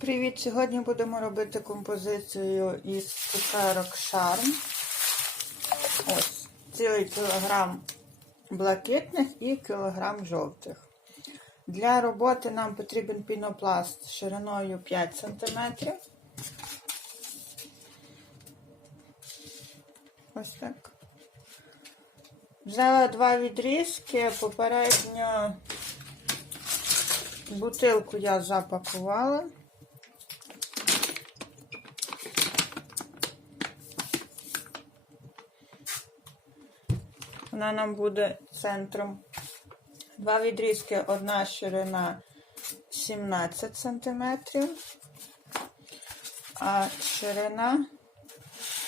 Привіт! Сьогодні будемо робити композицію із цукерок шарм. Ось, цілий кілограм блакитних і кілограм жовтих. Для роботи нам потрібен пінопласт шириною 5 см. Ось так. Взяла два відрізки, попередньо бутилку я запакувала. Вона нам буде центром. Два відрізки, одна ширина 17 см, а ширина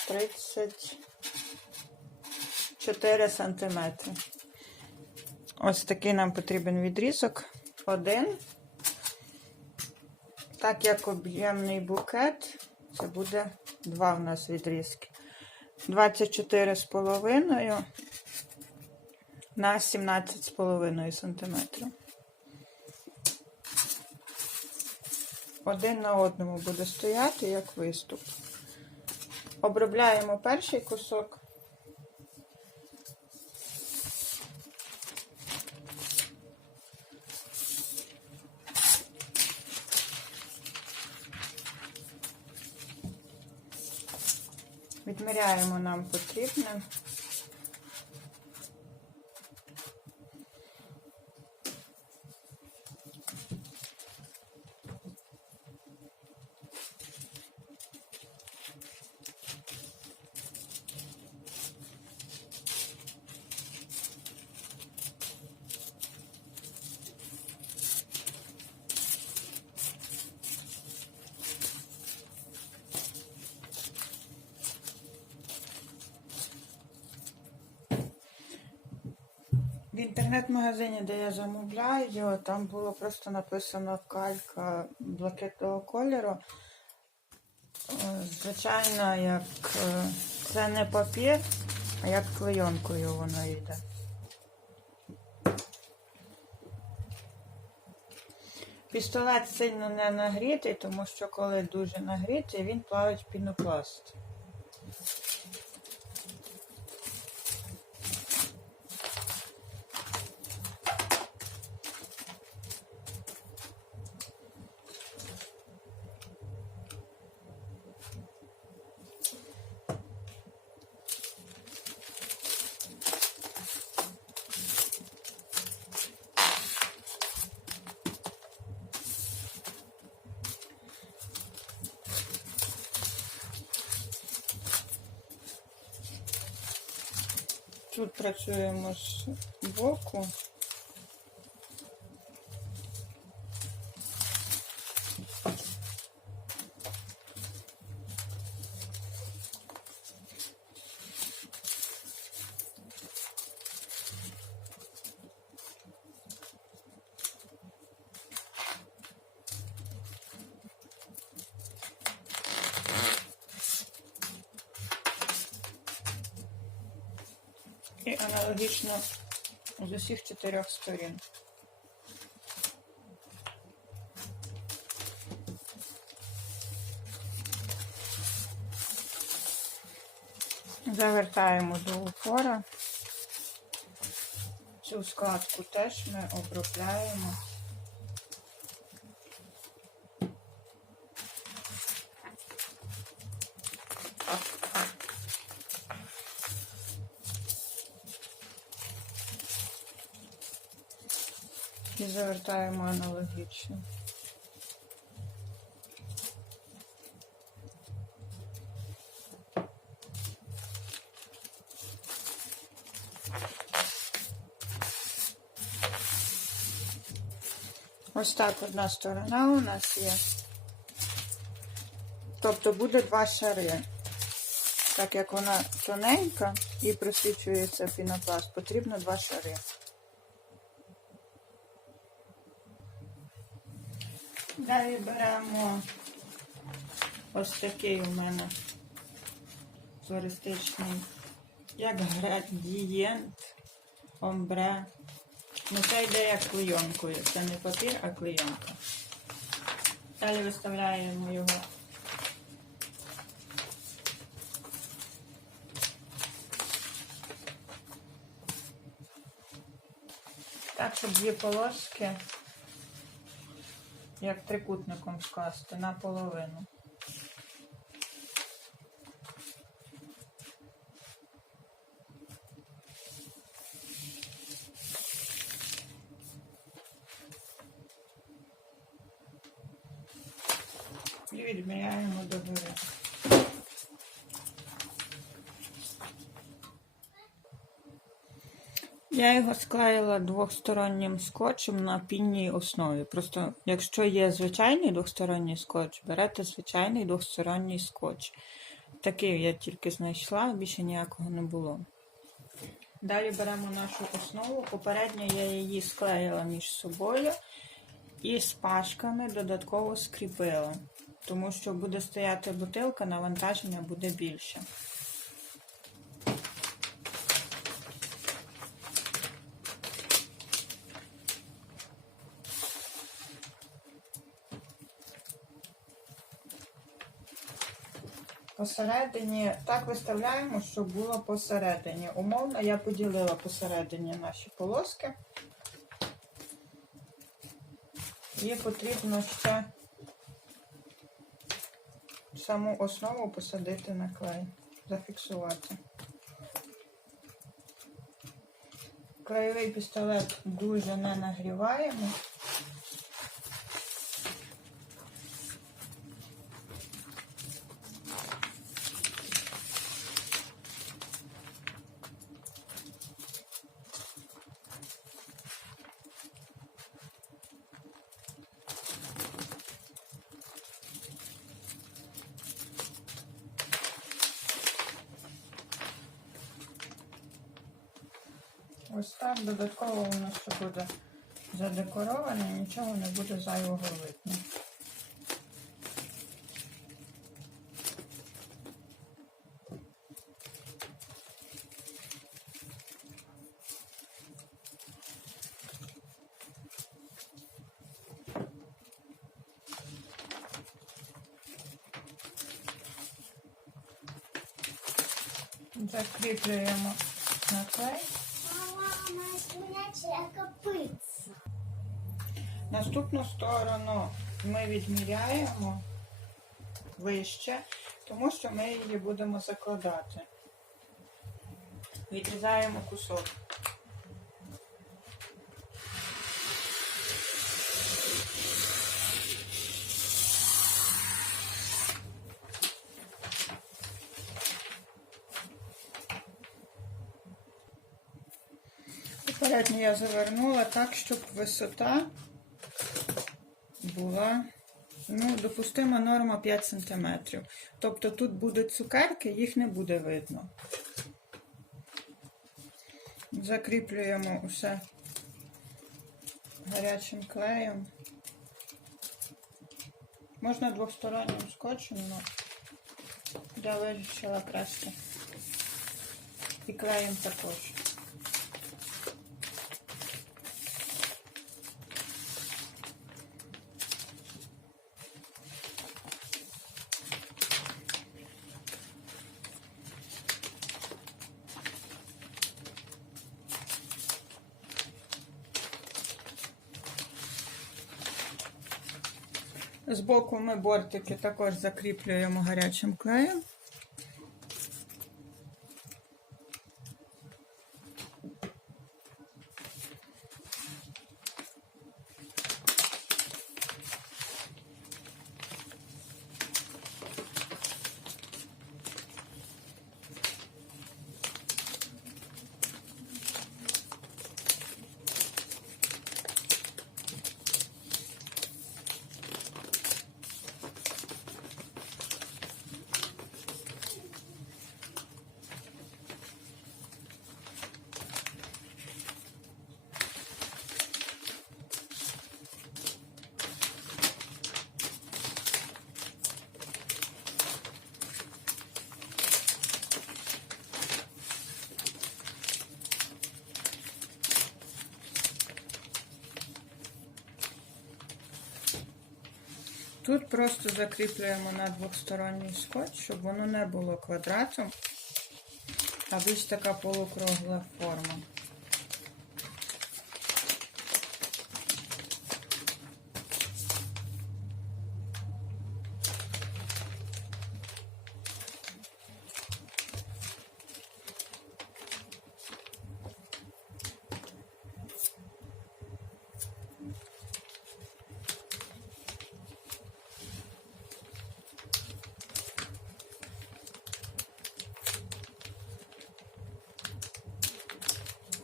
34 см. Ось такий нам потрібен відрізок. Один. Так як об'ємний букет, це буде два в нас відрізки. 24 з половиною на 17,5 см. Один на одному буде стояти як виступ. Обробляємо перший кусок. Відміряємо нам потрібне. Інтернет-магазині, де я замовляю, там було просто написано калька блакитного кольору. Звичайно, як е, це не папір, а як клейонкою воно йде. Пістолет сильно не нагрітий, тому що коли дуже нагрітий, він плавить в пінопласт. Тут працюємо з боку. І аналогічно з усіх чотирьох сторін. Завертаємо до упора. Цю складку теж ми обробляємо. І завертаємо аналогічно. Ось так одна сторона у нас є. Тобто буде два шари. Так як вона тоненька і просвічується пінопласт, потрібно два шари. Далі беремо ось такий у мене флористичний, як градієнт, омбре. Ну це йде як клейонкою. Це не папір, а клейонка. Далі виставляємо його. Так, щоб дві полоски, як трикутником скласти, наполовину. І відміряємо до гори. Я його склеїла двостороннім скотчем на пінній основі. Просто, якщо є звичайний двосторонній скотч, берете звичайний двосторонній скотч. Такий я тільки знайшла, більше ніякого не було. Далі беремо нашу основу. Попередньо я її склеїла між собою і з пашками додатково скріпила. Тому що буде стояти бутилка, навантаження буде більше. Посередині так виставляємо, щоб було посередині. Умовно я поділила посередині наші полоски. І потрібно ще саму основу посадити на клей, зафіксувати. Клеєвий пістолет дуже не нагріваємо. Ось так додатково воно ще буде задекороване, нічого не буде зайвого видно. Закріплюємо на клей. Наступну сторону ми відміряємо вище, тому що ми її будемо закладати. Відрізаємо кусок. Попередньо я завернула так, щоб висота була, ну, допустима норма 5 см. Тобто тут будуть цукерки, їх не буде видно. Закріплюємо усе гарячим клеєм. Можна двостороннім скотчем, але я вирішила краще. І клеєм також. Збоку ми бортики також закріплюємо гарячим клеєм. Тут просто закріплюємо на двосторонній скотч, щоб воно не було квадратом, а більш така полукругла форма.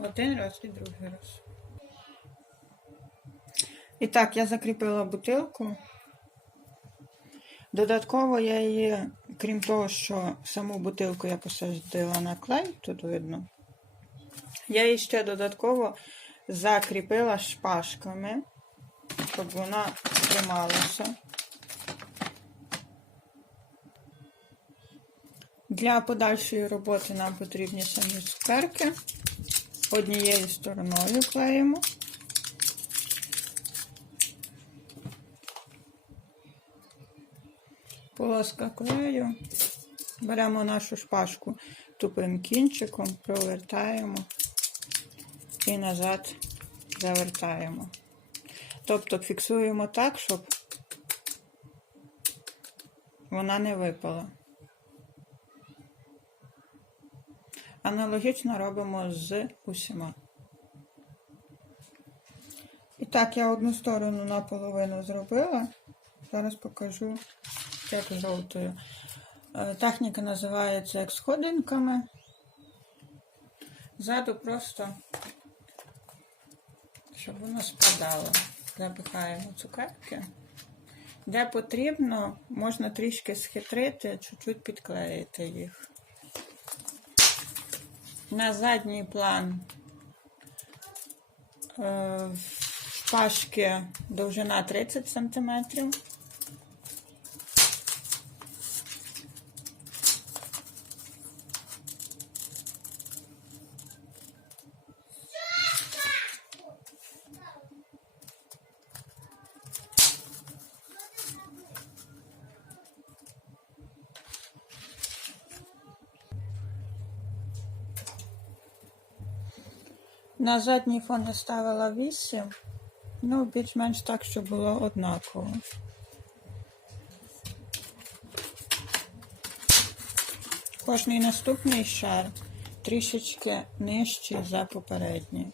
Один раз і другий раз. І так, я закріпила бутилку. Додатково я її, крім того, що саму бутилку я посадила на клей, тут видно. Я її ще додатково закріпила шпажками, щоб вона трималася. Для подальшої роботи нам потрібні самі цукерки. Однією стороною клеїмо. Полоска клею. Беремо нашу шпажку тупим кінчиком, провертаємо і назад завертаємо. Тобто фіксуємо так, щоб вона не випала. Аналогічно робимо з усіма. І так, я одну сторону наполовину зробила. Зараз покажу, як жовтою. Е, Техніка називається як сходинками. Ззаду просто, щоб воно спадало. Запихаємо цукерки. Де потрібно, можна трішки схитрити, чуть-чуть підклеїти їх. На задній план е, шпажки довжина 30 см. На задній фон я ставила 8. Ну, більш-менш так, щоб було однаково. Кожний наступний шар трішечки нижчий за попередній.